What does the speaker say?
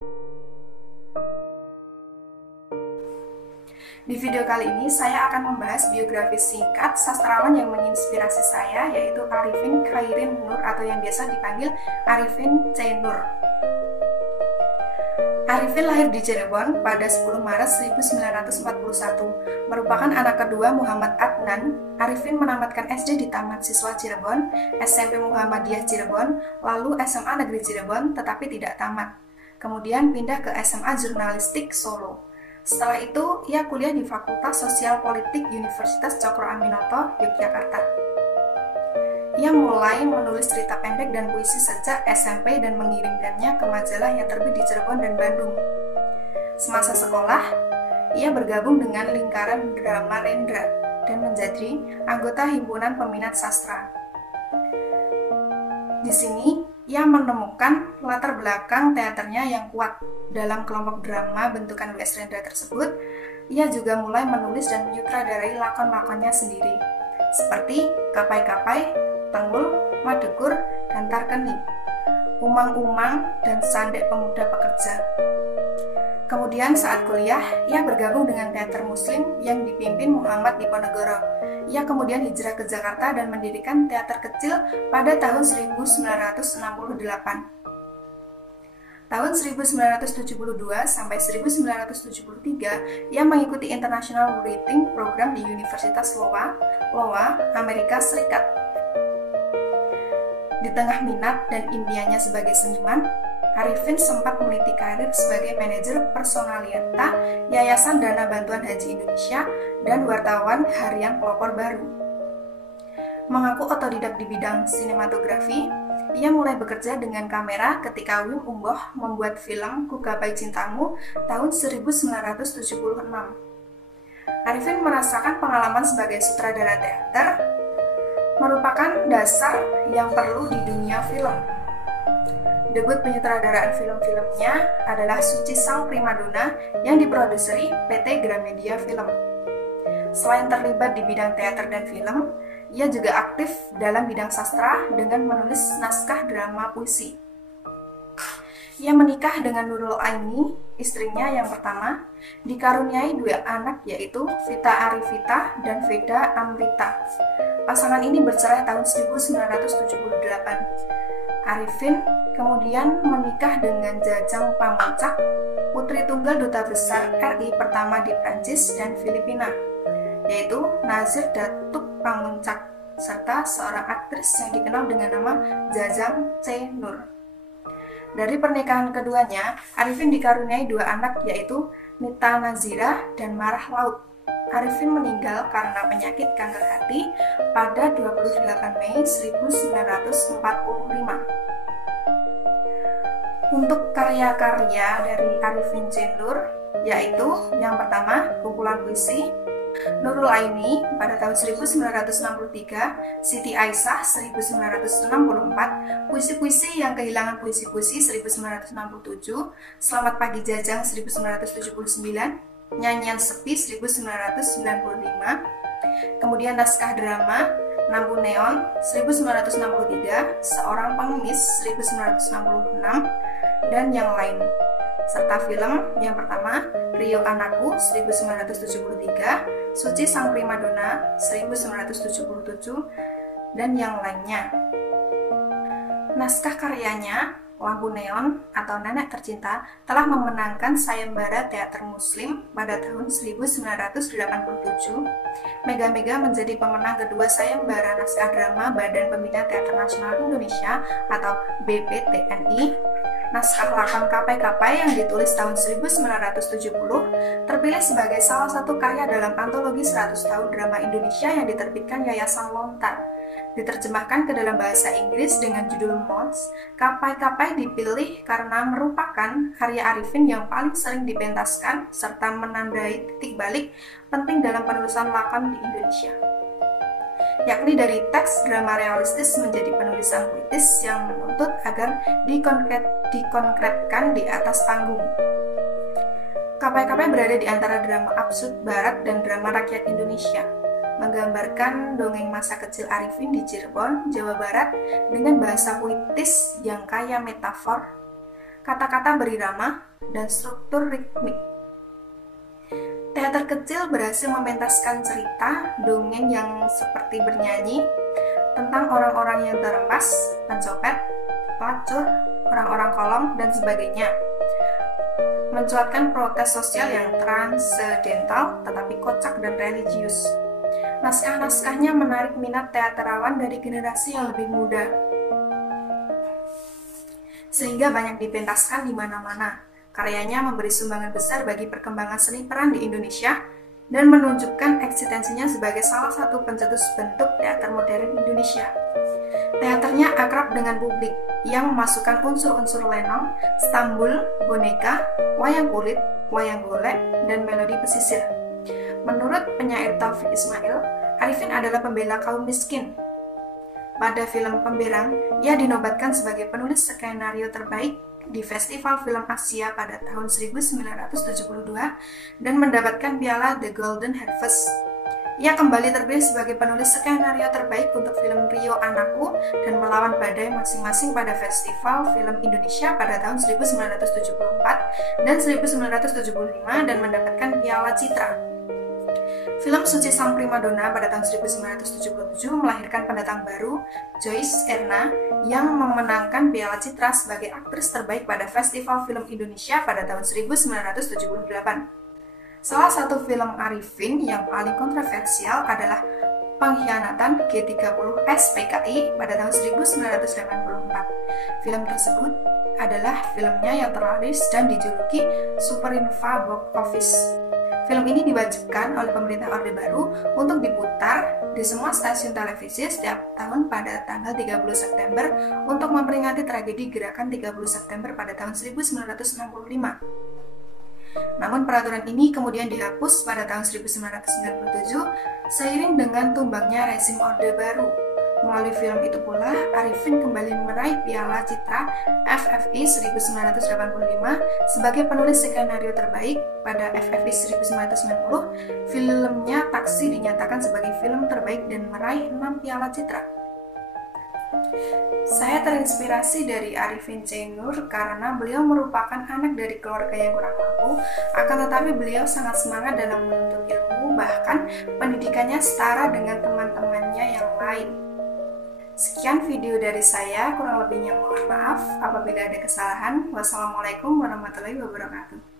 Di video kali ini saya akan membahas biografi singkat sastrawan yang menginspirasi saya, yaitu Arifin Khairin Nur atau yang biasa dipanggil Arifin C. Nur. Arifin lahir di Cirebon pada 10 Maret 1941. Merupakan anak kedua Muhammad Adnan. Arifin menamatkan SD di Taman Siswa Cirebon, SMP Muhammadiyah Cirebon, lalu SMA Negeri Cirebon, tetapi tidak tamat. Kemudian pindah ke SMA Jurnalistik Solo. Setelah itu, ia kuliah di Fakultas Sosial Politik Universitas Cokro Aminoto, Yogyakarta. Ia mulai menulis cerita pendek dan puisi sejak SMP dan mengirimkannya ke majalah yang terbit di Cirebon dan Bandung. Semasa sekolah, ia bergabung dengan lingkaran drama Rendra dan menjadi anggota himpunan peminat sastra. Di sini, ia menemukan latar belakang teaternya yang kuat. Dalam kelompok drama bentukan W.S. Rendra tersebut, ia juga mulai menulis dan menyutradarai lakon-lakonnya sendiri, seperti Kapai-Kapai, Tengul, Madegur, dan Tarkeni, Umang-Umang, dan Sandek Pemuda Pekerja. Kemudian saat kuliah, ia bergabung dengan teater muslim yang dipimpin Muhammad Diponegoro. Ia kemudian hijrah ke Jakarta dan mendirikan teater kecil pada tahun 1968. Tahun 1972 sampai 1973, ia mengikuti International Writing Program di Universitas Iowa, Amerika Serikat. Di tengah minat dan impiannya sebagai seniman, Arifin sempat meniti karir sebagai manajer personalita Yayasan Dana Bantuan Haji Indonesia dan wartawan harian Pelopor Baru. Mengaku otodidak di bidang sinematografi, ia mulai bekerja dengan kamera ketika Wim Umboh membuat film Ku Gapai Cintamu tahun 1976. Arifin merasakan pengalaman sebagai sutradara teater merupakan dasar yang perlu di dunia film. Debut penyutradaraan film-filmnya adalah Suci Sang Primadona yang diproduseri PT Gramedia Film. Selain terlibat di bidang teater dan film, ia juga aktif dalam bidang sastra dengan menulis naskah drama puisi. Ia menikah dengan Nurul Aini, istrinya yang pertama, dikaruniai 2 anak yaitu Vita Arifita dan Veda Amrita. Pasangan ini bercerai tahun 1978. Arifin kemudian menikah dengan Jajang Pamuncak, putri tunggal duta besar RI pertama di Prancis dan Filipina, yaitu Nazir Datuk Pamuncak, serta seorang aktris yang dikenal dengan nama Jajang C. Nur. Dari pernikahan keduanya, Arifin dikaruniai 2 anak yaitu Nita Nazira dan Marah Laut. Arifin meninggal karena penyakit kanker hati pada 28 Mei 1945. Untuk karya-karya dari Arifin C. Nur, yaitu yang pertama, kumpulan puisi Nurul Aini pada tahun 1963, Siti Aisyah 1964, Puisi-puisi yang kehilangan puisi-puisi 1967, Selamat Pagi Jajang 1979, Nyanyian Sepi 1995, kemudian naskah drama Lampu Neon 1963, Seorang Pengemis 1966, dan yang lain. Serta film yang pertama, Rio Anakku 1973, Suci Sang Primadona 1977, dan yang lainnya. Naskah karyanya, Lampu Neon atau Nenek Tercinta, telah memenangkan sayembara teater muslim pada tahun 1987. Mega menjadi pemenang kedua sayembara naskah drama Badan Pembina Teater Nasional Indonesia atau BPTNI. Naskah lakon Kapai-Kapai yang ditulis tahun 1970 terpilih sebagai salah satu karya dalam antologi 100 tahun drama Indonesia yang diterbitkan Yayasan Lontar. Diterjemahkan ke dalam bahasa Inggris dengan judul Mods, Kapai-Kapai dipilih karena merupakan karya Arifin yang paling sering dipentaskan serta menandai titik balik penting dalam penulisan lakon di Indonesia, yakni dari teks drama realistis menjadi penulisan puitis yang menuntut agar dikonkretkan di atas panggung. Kapai-Kapai berada di antara drama absurd barat dan drama rakyat Indonesia, menggambarkan dongeng masa kecil Arifin di Cirebon, Jawa Barat dengan bahasa puitis yang kaya metafor. kata-kata berirama, dan struktur ritmik. Teater kecil berhasil mementaskan cerita dongeng yang seperti bernyanyi tentang orang-orang yang teremas, pencopet, pelacur, orang-orang kolong, dan sebagainya. Mencuatkan protes sosial yang transendental tetapi kocak dan religius. Naskah-naskahnya menarik minat teaterawan dari generasi yang lebih muda, sehingga banyak dipentaskan di mana-mana. Karyanya memberi sumbangan besar bagi perkembangan seni peran di Indonesia dan menunjukkan eksistensinya sebagai salah satu pencetus bentuk teater modern Indonesia. Teaternya akrab dengan publik yang memasukkan unsur-unsur lenong, stambul, boneka, wayang kulit, wayang golek, dan melodi pesisir. Menurut penyair Taufik Ismail, Arifin adalah pembela kaum miskin. Pada film Pemberang, ia dinobatkan sebagai penulis skenario terbaik di Festival Film Asia pada tahun 1972 dan mendapatkan piala The Golden Harvest. Ia kembali terpilih sebagai penulis skenario terbaik untuk film Rio Anakku dan Melawan Badai masing-masing pada Festival Film Indonesia pada tahun 1974 dan 1975 dan mendapatkan piala Citra. Film Suci Sang Primadona pada tahun 1977 melahirkan pendatang baru, Joyce Erna, yang memenangkan piala Citra sebagai aktris terbaik pada Festival Film Indonesia pada tahun 1978. Salah satu film Arifin yang paling kontroversial adalah Pengkhianatan G30S PKI pada tahun 1984. Film tersebut adalah filmnya yang terlaris dan dijuluki Supernova Box Office. Film ini diwajibkan oleh pemerintah Orde Baru untuk diputar di semua stasiun televisi setiap tahun pada tanggal 30 September untuk memperingati tragedi Gerakan 30 September pada tahun 1965. Namun peraturan ini kemudian dihapus pada tahun 1997 seiring dengan tumbangnya rezim Orde Baru. Melalui film itu pula, Arifin kembali meraih piala Citra FFI 1985 sebagai penulis skenario terbaik. Pada FFI 1990, filmnya Taksi dinyatakan sebagai film terbaik dan meraih 6 piala Citra. Saya terinspirasi dari Arifin C. Nur karena beliau merupakan anak dari keluarga yang kurang mampu, akan tetapi beliau sangat semangat dalam menuntut ilmu, bahkan pendidikannya setara dengan teman-temannya yang lain. Sekian video dari saya, kurang lebihnya mohon maaf apabila ada kesalahan. Wassalamualaikum warahmatullahi wabarakatuh.